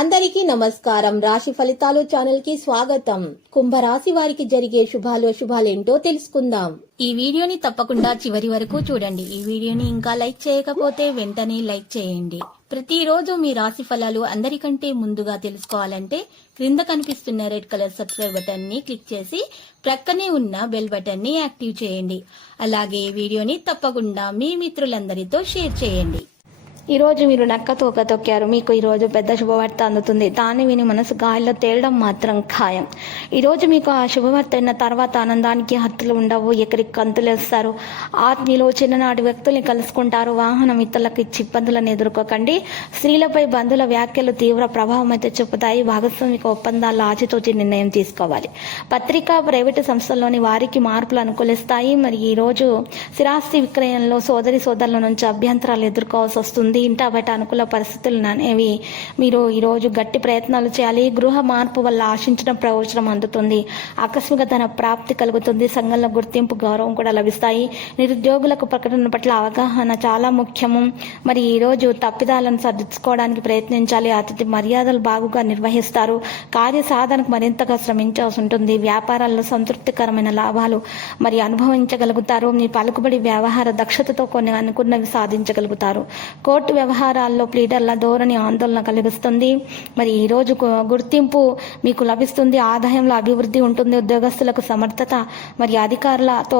అందరికీ నమస్కారం. రాశి ఫలితాలు ఛానల్ కి స్వాగతం. కుంభరాశి వారికి జరిగే శుభాలేంటో తెలుసుకుందాం. ఈ వీడియోని తప్పకుండా చివరి వరకు చూడండి. ఈ వీడియోని ఇంకా లైక్ చేయకపోతే వెంటనే లైక్ చేయండి. ప్రతిరోజు మీ రాశి ఫలాలు అందరికంటే ముందుగా తెలుసుకోవాలంటే క్రింద కనిపిస్తున్న రెడ్ కలర్ సబ్స్క్రైబ్ బటన్ ని క్లిక్ చేసి ప్రక్కనే ఉన్న బెల్ బటన్ ని యాక్టివ్ చేయండి. అలాగే ఈ వీడియోని తప్పకుండా మీ మిత్రులందరితో షేర్ చేయండి. ఈరోజు మీరు నక్క తోక తొక్కారు. మీకు ఈరోజు పెద్ద శుభవార్త అందుతుంది. దాన్ని విని మనసు గాలిలో తేలడం మాత్రం ఖాయం. ఈరోజు మీకు ఆ శుభవార్త అయిన తర్వాత ఆనందానికి హత్తులు ఉండవు. ఎక్కడికి కంతులేస్తారు. ఆత్మీయులు చిన్ననాటి వ్యక్తుల్ని కలుసుకుంటారు. వాహనం ఇతరులకు ఇచ్చి ఇబ్బందులను ఎదుర్కోకండి. స్త్రీలపై బంధువుల వ్యాఖ్యలు తీవ్ర ప్రభావం అయితే చూపుతాయి. భాగస్వామిక ఒప్పందాల్లో ఆచితూచి నిర్ణయం తీసుకోవాలి. పత్రికా ప్రైవేటు సంస్థల్లోని వారికి మార్పులు అనుకూలిస్తాయి. మరి ఈరోజు స్థిరాస్తి విక్రయంలో సోదరుల నుంచి అభ్యంతరాలు ఎదుర్కోవాల్సి వస్తుంది. ఇంటా బయట అనుకూల పరిస్థితులు అనేవి మీరు ఈరోజు గట్టి ప్రయత్నాలు చేయాలి. గృహ మార్పు వల్ల ఆశించిన ప్రయోజనం అందుతుంది. ఆకస్మిక ధన ప్రాప్తి కలుగుతుంది. సంఘంలో గుర్తింపు గౌరవం కూడా లభిస్తాయి. నిరుద్యోగులకు ప్రకటన పట్ల అవగాహన చాలా ముఖ్యము. మరి ఈరోజు తప్పిదాలను సర్దించుకోవడానికి ప్రయత్నించాలి. అతిథి మర్యాదలు బాగుగా నిర్వహిస్తారు. కార్య సాధనకు మరింతగా శ్రమించాల్సి ఉంటుంది. వ్యాపారాల్లో సంతృప్తికరమైన లాభాలు మరి అనుభవించగలుగుతారు. మీ పలుకుబడి వ్యవహార దక్షతతో కొన్ని అనుకున్నవి సాధించగలుగుతారు. కోర్టు వ్యవహారాల్లో ప్లీడర్ల ధోరణి ఆందోళన కలిగిస్తుంది. మరి ఈరోజు గుర్తింపు మీకు లభిస్తుంది. ఆదాయంలో అభివృద్ధి ఉంటుంది. ఉద్యోగస్తులకు సమర్థత మరి అధికారులతో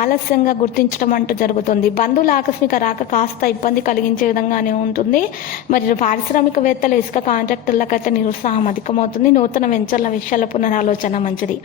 ఆలస్యంగా గుర్తించడం అంటూ జరుగుతుంది. బంధువుల ఆకస్మిక రాక కాస్త ఇబ్బంది కలిగించే విధంగానే ఉంటుంది. మరి పారిశ్రామికవేత్తలు ఇసుక కాంట్రాక్టర్లకైతే నిరుత్సాహం అధికమవుతుంది. నూతన వెంచర్ల విషయాల పునరాలోచన మంచిది.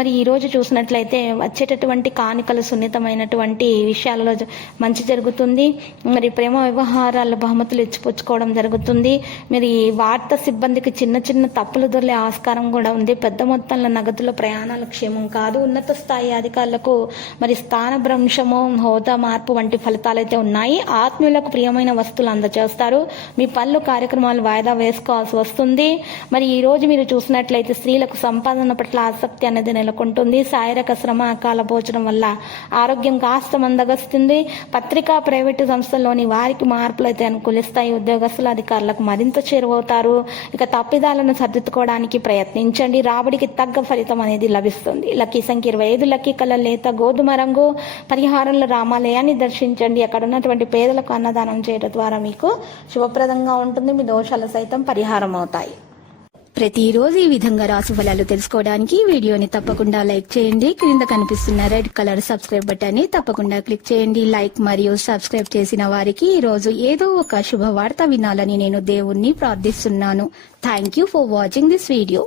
మరి ఈరోజు చూసినట్లయితే వచ్చేటటువంటి కానుకలు సున్నితమైనటువంటి విషయాలలో మంచి జరుగుతుంది. మరి ప్రేమ వ్యవహారాల బహుమతులు ఇచ్చిపుచ్చుకోవడం జరుగుతుంది. మరి వార్తా సిబ్బందికి చిన్న చిన్న తప్పులు దొరికే ఆస్కారం కూడా ఉంది. పెద్ద మొత్తంలో నగదుల ప్రయాణాల క్షేమం కాదు. ఉన్నత స్థాయి అధికారులకు మరి స్థానభ్రంశము హోదా మార్పు వంటి ఫలితాలు అయితే ఉన్నాయి. ఆత్మీయులకు ప్రియమైన వస్తువులు అందజేస్తారు. మీ పనులు కార్యక్రమాలు వాయిదా వేసుకోవాల్సి వస్తుంది. మరి ఈ రోజు మీరు చూసినట్లయితే స్త్రీలకు సంపాదన పట్ల ఆసక్తి అనేది నెలకొంటుంది. శారీరక శ్రమ అకాల భోజనం వల్ల ఆరోగ్యం కాస్త మందగస్తుంది. పత్రికా ప్రైవేటు సంస్థల్లోని వారికి మార్పులు అయితే అనుకూలిస్తాయి. ఉద్యోగస్తుల అధికారులకు మరింత చేరువవుతారు. ఇక తప్పిదాలను సర్దిద్దుకోవడానికి ప్రయత్నించండి. రాబడికి తగ్గ ఫలితం అనేది లభిస్తుంది. లక్కీ సంఖ్య 25. లక్కీ కలర్ లేత గోధుమ రంగు. పరిహారంలో రామాలయాన్ని దర్శించండి. అక్కడ ఉన్నటువంటి పేదలకు అన్నదానం చేయడం ద్వారా మీకు శుభప్రదంగా ఉంటుంది. మీ దోషాలు సైతం పరిహారం అవుతాయి. ప్రతిరోజు ఈ విధంగా రాశి ఫలాలు తెలుసుకోవడానికి వీడియోని తప్పకుండా లైక్ చేయండి. క్రింద కనిపిస్తున్న రెడ్ కలర్ సబ్స్క్రైబ్ బటన్ ని తప్పకుండా క్లిక్ చేయండి. లైక్ మరియు సబ్స్క్రైబ్ చేసిన వారికి ఈ రోజు ఏదో ఒక శుభవార్త వినాలని నేను దేవుణ్ణి ప్రార్థిస్తున్నాను. Thank you for watching this video.